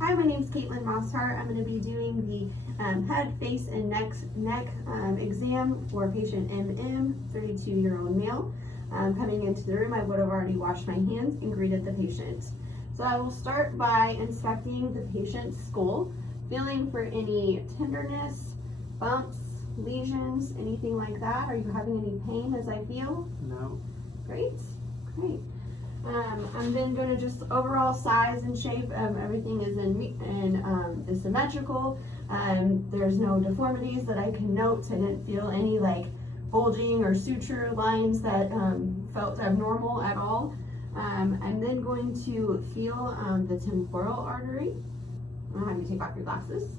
Hi, my name is Caitlin Mosshart. I'm going to be doing the head, face, and neck exam for patient MM, 32-year-old male. Coming into the room, I would have already washed my hands and greeted the patient. So I will start by inspecting the patient's skull, feeling for any tenderness, bumps, lesions, anything like that. Are you having any pain as I feel? No. Great, great. I'm then going to just overall size and shape. Everything is is symmetrical. There's no deformities that I can note. I didn't feel any like bulging or suture lines that felt abnormal at all. I'm then going to feel the temporal artery. I'll have you take off your glasses.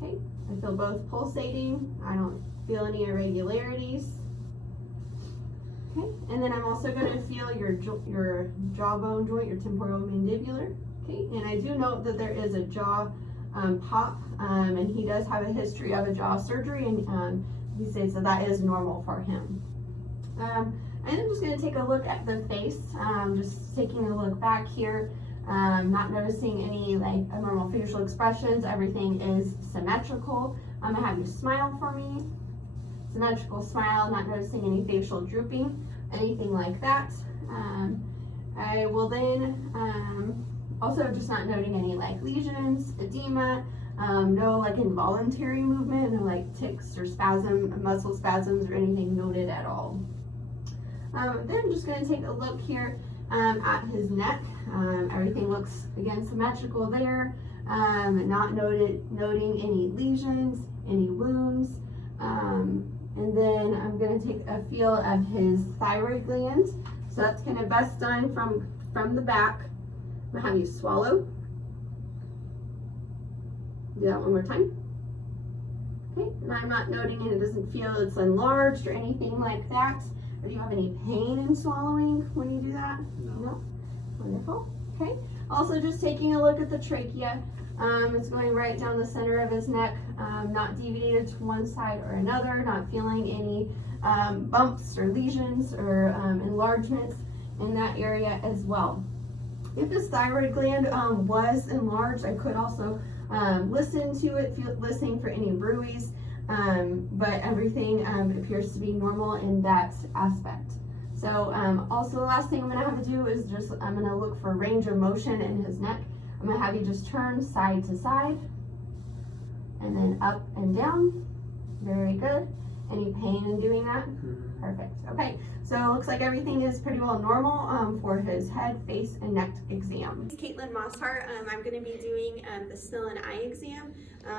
Okay, I feel both pulsating. I don't feel any irregularities. Okay, and then I'm also going to feel your jawbone joint, your temporomandibular. Okay, and I do note that there is a jaw pop, and he does have a history of a jaw surgery, and he says that that is normal for him. And I'm just going to take a look at the face, just taking a look back here, not noticing any like abnormal facial expressions. Everything is symmetrical. I'm going to have you smile for me. Symmetrical smile, not noticing any facial drooping, anything like that. I will then also just not noting any like lesions, edema, no like involuntary movement, no like tics or muscle spasms or anything noted at all. Then I'm just going to take a look here at his neck. Everything looks again symmetrical there. Not noting any lesions, any wounds. And then I'm going to take a feel of his thyroid gland. So that's kind of best done from the back. I'm going to have you swallow. Do that one more time. Okay, and I'm not noting it. It doesn't feel it's enlarged or anything like that. Do you have any pain in swallowing when you do that? No? Wonderful. Okay. Also just taking a look at the trachea. It's going right down the center of his neck, not deviated to one side or another, not feeling any bumps or lesions or enlargements in that area as well. If his thyroid gland was enlarged, I could also listen to it, listening for any bruise, but everything appears to be normal in that aspect. So also the last thing I'm going to have to do is I'm going to look for range of motion in his neck. I'm going to have you just turn side to side and then up and down. Very good. Any pain in doing that? Perfect. Okay, so it looks like everything is pretty well normal for his head, face, and neck exam. Caitlin Mosshart. I'm going to be doing the snill and eye exam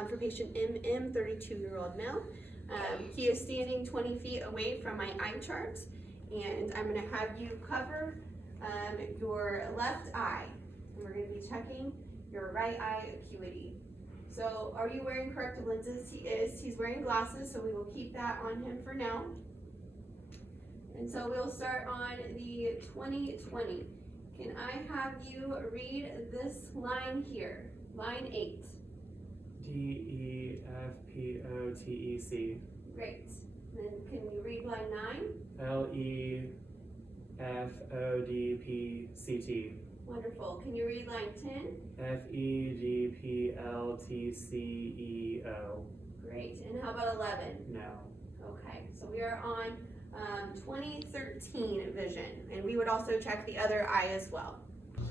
for patient MM, 32-year-old male. He is standing 20 feet away from my eye chart, and I'm going to have you cover your left eye. And we're going to be checking your right eye acuity. So are you wearing corrective lenses? He is. He's wearing glasses, so we will keep that on him for now. And so we'll start on the 20/20. Can I have you read this line here? Line 8. DEFPOTEC. Great. Then can you read line LEFODPCT. Wonderful. Can you read line 10? FEGPLTCEO. Great. And how about 11? No. Okay, so we are on 2013 vision, and we would also check the other eye as well.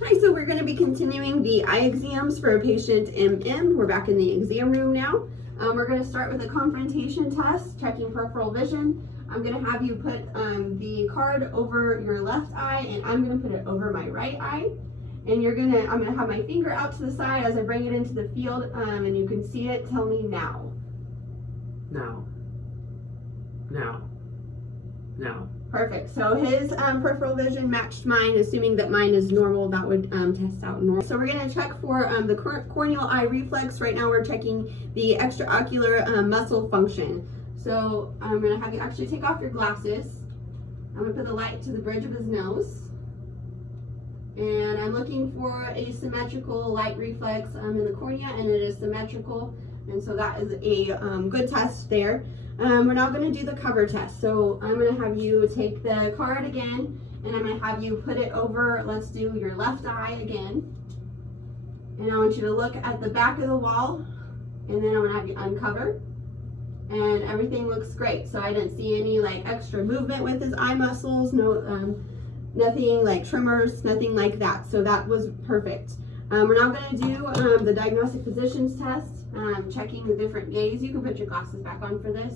Hi, so we're going to be continuing the eye exams for patient MM. We're back in the exam room now. We're going to start with a confrontation test, checking peripheral vision. I'm going to have you put the card over your left eye, and I'm going to put it over my right eye. And I'm going to have my finger out to the side as I bring it into the field, and you can see it. Tell me now. No. No. No. Perfect. So his peripheral vision matched mine, assuming that mine is normal. That would test out normal. So we're going to check for the corneal eye reflex. Right now we're checking the extraocular muscle function. So I'm going to have you actually take off your glasses. I'm going to put the light to the bridge of his nose. And I'm looking for a symmetrical light reflex in the cornea, and it is symmetrical. And so that is a good test there. We're now going to do the cover test. So I'm going to have you take the card again, and I'm going to have you put it over, let's do your left eye again. And I want you to look at the back of the wall, and then I'm going to have you uncover. And everything looks great. So I didn't see any like extra movement with his eye muscles, no, nothing like tremors, nothing like that. So that was perfect. We're now going to do the diagnostic positions test, checking the different gaze. You can put your glasses back on for this.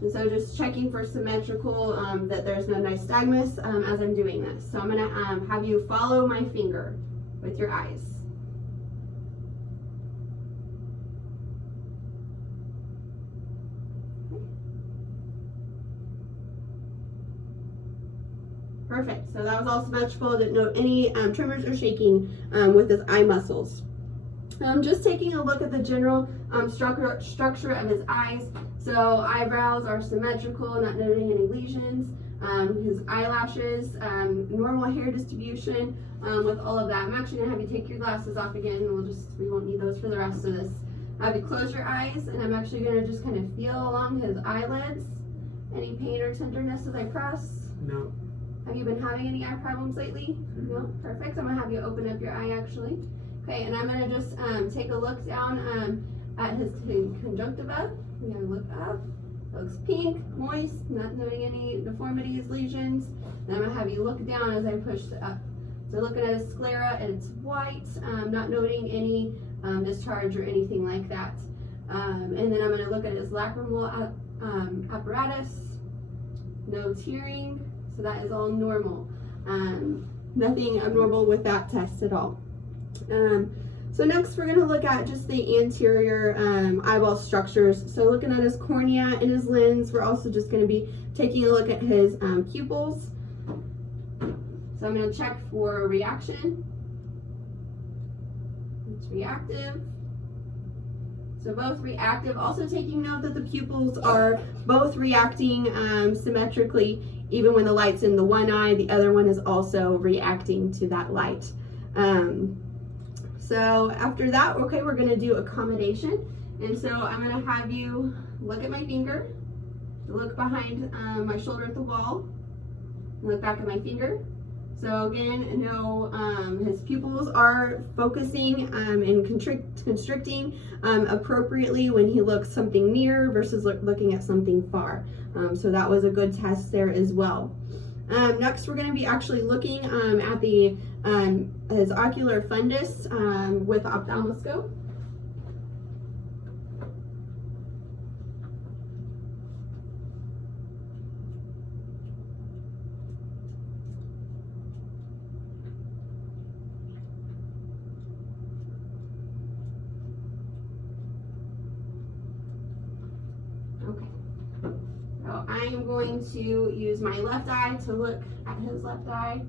And so just checking for symmetrical, that there's no nystagmus as I'm doing this. So I'm going to have you follow my finger with your eyes. Perfect. So that was all symmetrical. Didn't note any tremors or shaking with his eye muscles. Just taking a look at the general structure of his eyes. So eyebrows are symmetrical, not noting any lesions. His eyelashes, normal hair distribution with all of that. I'm actually going to have you take your glasses off again. We won't need those for the rest of this. Have you close your eyes, and I'm actually going to just kind of feel along his eyelids. Any pain or tenderness as I press? No. Have you been having any eye problems lately? No? Perfect. I'm going to have you open up your eye actually. Okay, and I'm going to just take a look down at his conjunctiva. We're going to look up. It looks pink, moist, not noting any deformities, lesions. And I'm going to have you look down as I push it up. So looking at his sclera, and it's white, not noting any discharge or anything like that. And then I'm going to look at his lacrimal apparatus. No tearing. So that is all normal. Nothing abnormal with that test at all. So next we're going to look at just the anterior eyeball structures. So looking at his cornea and his lens, we're also just going to be taking a look at his pupils. So I'm going to check for reaction. It's reactive. So both reactive. Also taking note that the pupils are both reacting symmetrically. Even when the light's in the one eye, the other one is also reacting to that light. So after that, okay, we're gonna do accommodation. And so I'm gonna have you look at my finger, look behind my shoulder at the wall, look back at my finger. So again, no, his pupils are focusing and constricting appropriately when he looks something near versus looking at something far. So that was a good test there as well. Next, we're going to be actually looking at the his ocular fundus with ophthalmoscope. I'm going to use my left eye to look at his left eye.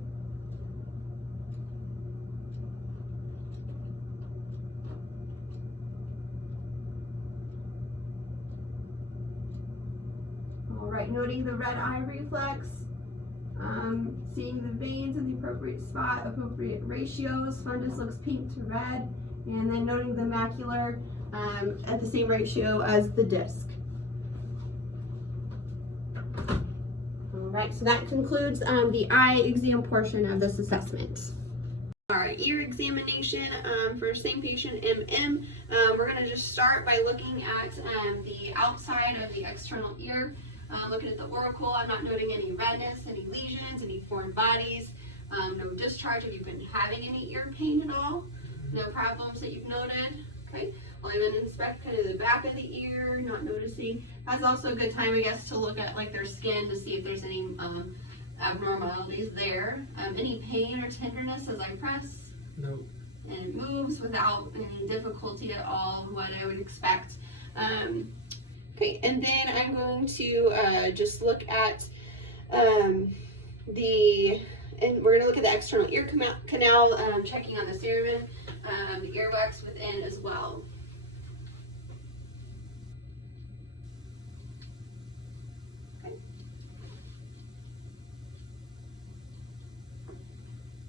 All right, noting the red eye reflex, seeing the veins in the appropriate spot, appropriate ratios. Fundus looks pink to red, and then noting the macular at the same ratio as the disc. Right, so that concludes the eye exam portion of this assessment. Our ear examination for same patient, MM. We're going to just start by looking at the outside of the external ear, looking at the auricle. I'm not noting any redness, any lesions, any foreign bodies, no discharge. Have you been having any ear pain at all? No problems that you've noted? Okay. Well, I'm going to inspect kind of the back of the ear, not noticing. That's also a good time, I guess, to look at like their skin to see if there's any abnormalities there. Any pain or tenderness as I press? No. And it moves without any difficulty at all, what I would expect. Okay, and then I'm going to just look at and we're going to look at the external ear canal, checking on the cerumen, the earwax within as well.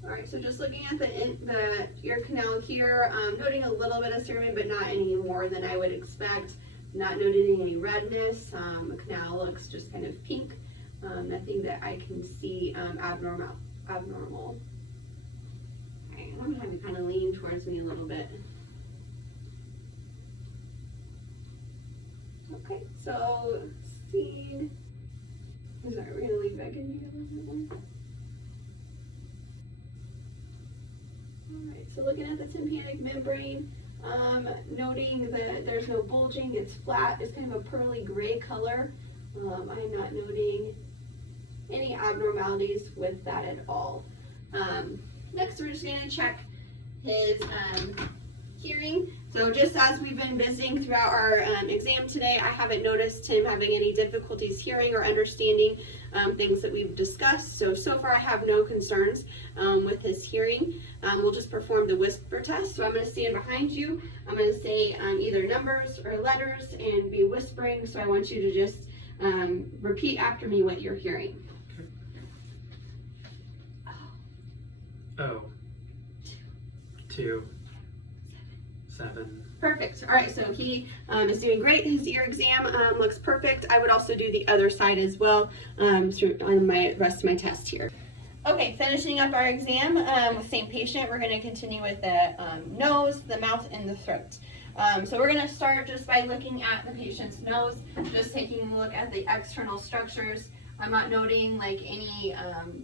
Alright, so just looking at the ear canal here, noting a little bit of cerumen, but not any more than I would expect. Not noting any redness. The canal looks just kind of pink Nothing that I can see abnormal. Okay, I'm gonna have you kind of lean towards me a little bit. Okay, so seed. Sorry, we're gonna lean back in here a little bit more. Alright, so looking at the tympanic membrane, noting that there's no bulging, it's flat, it's kind of a pearly gray color. I'm not noting any abnormalities with that at all. Next, we're just going to check his hearing. So just as we've been visiting throughout our exam today, I haven't noticed him having any difficulties hearing or understanding things that we've discussed. So far I have no concerns with his hearing. We'll just perform the whisper test. So I'm going to stand behind you. I'm going to say either numbers or letters and be whispering. So I want you to just repeat after me what you're hearing. O. 2. 7. Perfect. All right, so he is doing great. His ear exam looks perfect. I would also do the other side as well through on my rest of my test here. Okay, finishing up our exam with same patient, we're going to continue with the nose, the mouth, and the throat. So we're going to start just by looking at the patient's nose, just taking a look at the external structures. I'm not noting like any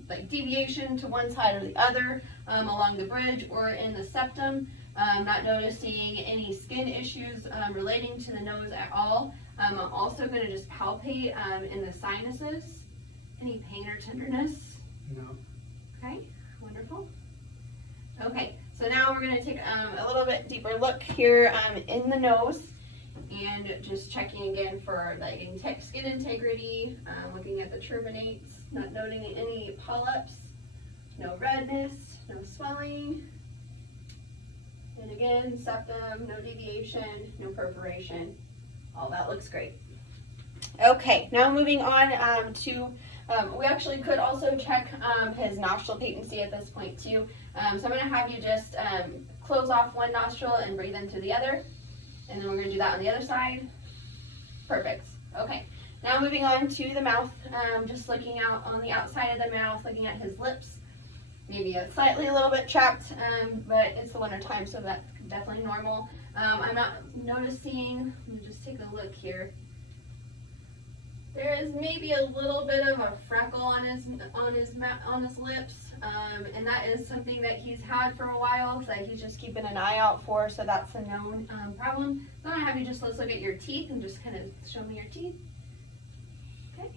like deviation to one side or the other along the bridge or in the septum. I'm not noticing any skin issues relating to the nose at all. I'm also going to just palpate in the sinuses. Any pain or tenderness? No. Okay, wonderful. Okay, so now we're going to take a little bit deeper look here in the nose and just checking again for like skin integrity, looking at the turbinates, not noting any polyps, no redness, no swelling. And again, septum, no deviation, no perforation. All that looks great. Okay, now moving on to, we actually could also check his nostril patency at this point too. So I'm going to have you just close off one nostril and breathe in through the other. And then we're going to do that on the other side. Perfect. Okay, now moving on to the mouth, just looking out on the outside of the mouth, looking at his lips. Maybe slightly a little bit chapped, but it's the winter time, so that's definitely normal. I'm not noticing, let me just take a look here. There is maybe a little bit of a freckle on his lips, and that is something that he's had for a while, that he's just keeping an eye out for, so that's a known problem. So I'm going to have you just let's look at your teeth and just kind of show me your teeth. Okay,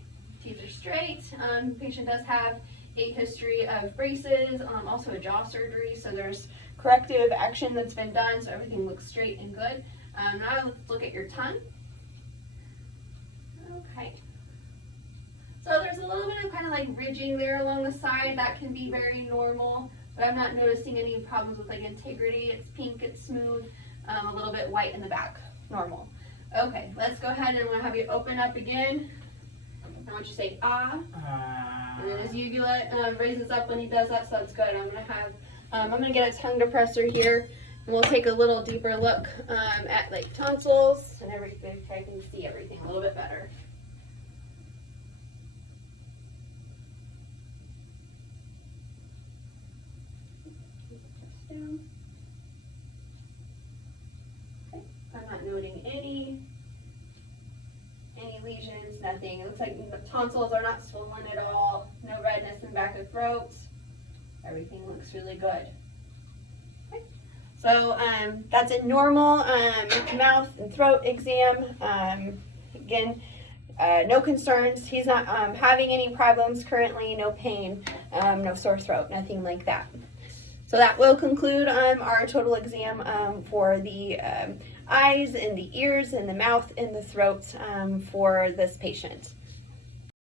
teeth are straight. The patient does have a history of braces, also a jaw surgery, so there's corrective action that's been done, so everything looks straight and good. Now let's look at your tongue. Okay. So there's a little bit of kind of like ridging there along the side. That can be very normal, but I'm not noticing any problems with like integrity. It's pink, it's smooth, a little bit white in the back, normal. Okay, let's go ahead and I'm gonna have you open up again. I want you to say ah. And then his uvula raises up when he does that, so that's good. I'm gonna get a tongue depressor here, and we'll take a little deeper look at like tonsils and everything. I can see everything a little bit better. Down. Okay. I'm not noting any lesions, nothing. It looks like the tonsils are not swollen at all. No redness in back of throat. Everything looks really good. Okay. So that's a normal mouth and throat exam. Again, no concerns. He's not having any problems currently. No pain, no sore throat, nothing like that. So that will conclude our total exam for the eyes and the ears and the mouth and the throat for this patient.